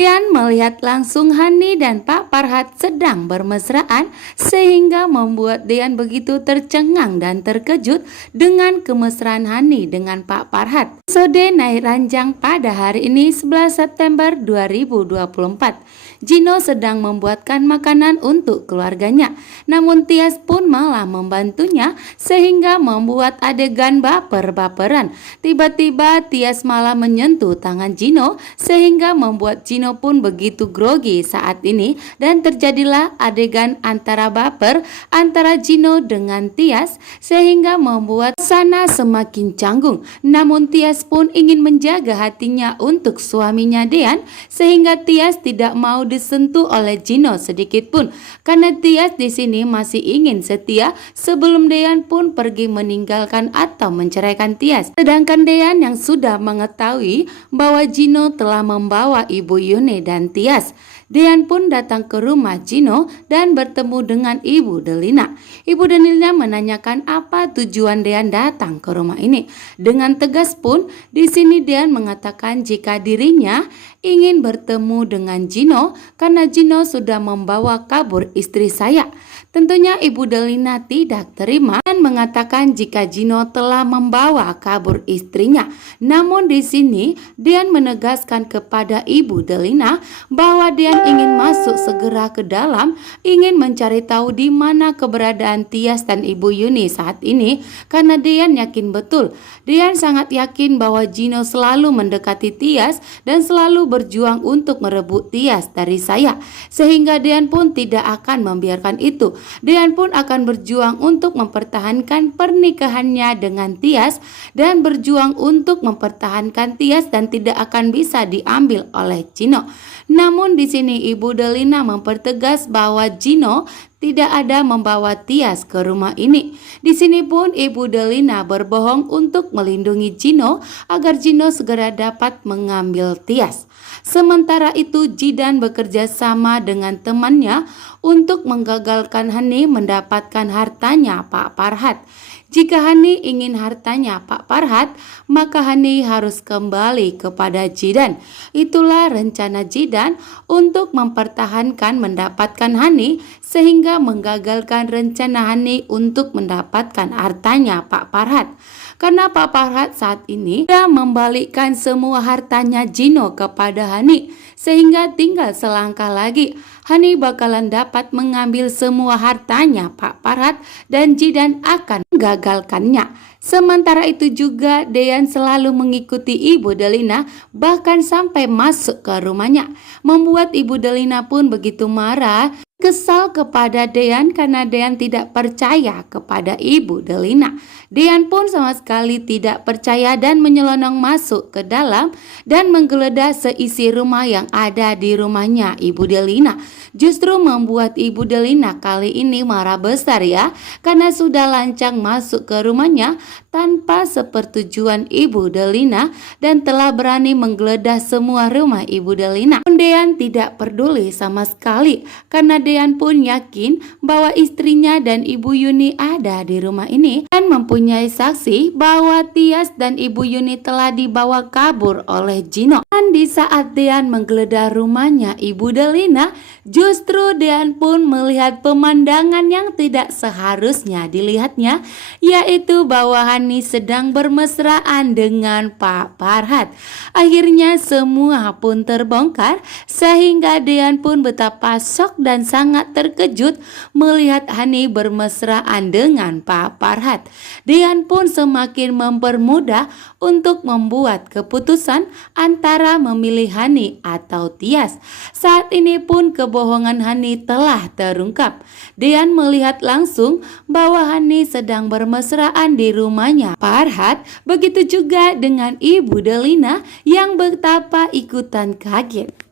Dian melihat langsung Hani dan Pak Farhat sedang bermesraan sehingga membuat Dian begitu tercengang dan terkejut dengan kemesraan Hani dengan Pak Farhat. Episode naik ranjang pada hari ini 11 September 2024. Gino sedang membuatkan makanan untuk keluarganya, namun Tias pun malah membantunya sehingga membuat adegan baper-baperan. Tiba-tiba Tias malah menyentuh tangan Gino sehingga membuat Gino pun begitu grogi saat ini dan terjadilah adegan antara baper antara Gino dengan Tias sehingga membuat sana semakin canggung. Namun Tias pun ingin menjaga hatinya untuk suaminya Dian sehingga Tias tidak mau disentuh oleh Gino sedikit pun karena Tias di sini masih ingin setia sebelum Dian pun pergi meninggalkan atau menceraikan Tias. Sedangkan Dian yang sudah mengetahui bahwa Gino telah membawa Ibu Yuni dan Tias. Dian pun datang ke rumah Gino dan bertemu dengan Ibu Delina. Ibu Delina menanyakan apa tujuan Dian datang ke rumah ini. Dengan tegas pun di sini Dian mengatakan jika dirinya ingin bertemu dengan Gino karena Gino sudah membawa kabur istri saya. Tentunya Ibu Delina tidak terima dan mengatakan jika Gino telah membawa kabur istrinya. Namun di sini Dian menegaskan kepada Ibu Delina bahwa Dian ingin masuk segera ke dalam, ingin mencari tahu di mana keberadaan Tias dan Ibu Yuni saat ini karena Dian yakin betul. Dian sangat yakin bahwa Gino selalu mendekati Tias dan selalu berjuang untuk merebut Tias dari saya. Sehingga Dian pun tidak akan membiarkan itu. Dian pun akan berjuang untuk mempertahankan pernikahannya dengan Tias dan berjuang untuk mempertahankan Tias dan tidak akan bisa diambil oleh Gino. Namun di sini Ibu Delina mempertegas bahwa Gino tidak ada membawa Tias ke rumah ini. Di sini pun Ibu Delina berbohong untuk melindungi Gino agar Gino segera dapat mengambil Tias. Sementara itu Jidan bekerja sama dengan temannya untuk menggagalkan Hani mendapatkan hartanya Pak Farhat. Jika Hani ingin hartanya Pak Farhat, maka Hani harus kembali kepada Jidan. Itulah rencana Jidan untuk mempertahankan mendapatkan Hani sehingga menggagalkan rencana Hani untuk mendapatkan hartanya Pak Farhat. Karena Pak Farhat saat ini sudah membalikkan semua hartanya Gino kepada Hani sehingga tinggal selangkah lagi Hani bakalan dapat mengambil semua hartanya Pak Farhat dan Jidan akan menggagalkannya. Sementara itu juga Dian selalu mengikuti Ibu Delina bahkan sampai masuk ke rumahnya, membuat Ibu Delina pun begitu marah, kesal kepada Dian karena Dian tidak percaya kepada Ibu Delina. Dian pun sama sekali tidak percaya dan menyelonong masuk ke dalam dan menggeledah seisi rumah yang ada di rumahnya Ibu Delina. Justru membuat Ibu Delina kali ini marah besar ya, karena sudah lancang masuk ke rumahnya tanpa sepersetujuan Ibu Delina dan telah berani menggeledah semua rumah Ibu Delina. Dian tidak peduli sama sekali karena Dian pun yakin bahwa istrinya dan Ibu Yuni ada di rumah ini dan mempunyai saksi bahwa Tias dan Ibu Yuni telah dibawa kabur oleh Gino. Dan di saat Dian menggeledah rumahnya Ibu Delina, justru Dian pun melihat pemandangan yang tidak seharusnya dilihatnya, yaitu bahwa Hani sedang bermesraan dengan Pak Farhat. Akhirnya semua pun terbongkar sehingga Dian pun betapa syok dan sangat terkejut melihat Hani bermesraan dengan Pak Farhat. Dian pun semakin mempermudah untuk membuat keputusan antara memilih Hani atau Tias. Saat ini pun kebohongan Hani telah terungkap. Dian melihat langsung bahwa Hani sedang bermesraan di rumahnya Farhat. Begitu juga dengan Ibu Delina yang betapa ikutan kaget.